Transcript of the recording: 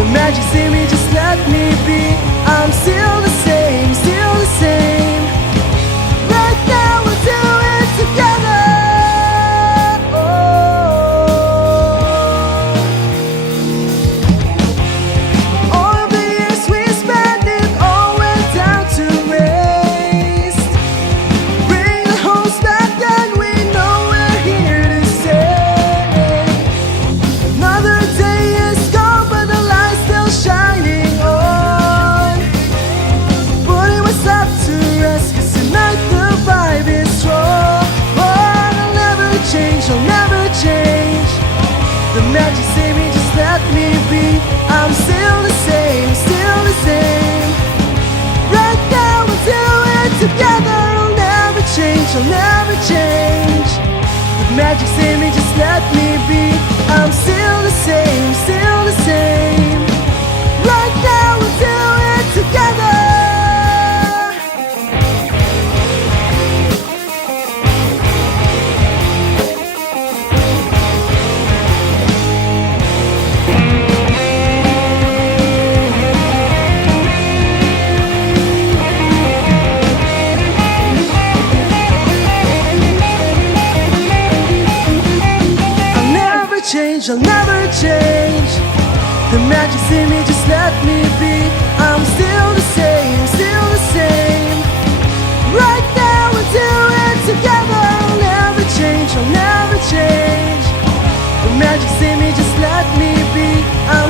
The magic's in me, just let me be. I'm still the same, still the same. Right now we'll do it together. All of the years we spent, it all went down to waste. Bring the hopes back, then we know we're here to stay. Another day is gone, but the light's still shining on. Putting myself to rest, 'cause tonight the vibe is strong. Oh, I'll never change, I'll never change. The magic's in me, just let me be. I'm still the same, still the same. Right now we'll do it together. I'll never change, I'll never change. The magic's in me, just let me be. I'm still the same, still the same. Right now we'll do it together. I'll never change. The magic's in me, just let me be. I'm still the same, still the same. Right now we'll do it together. I'll never change, I'll never change. The magic's in me, just let me be. I'm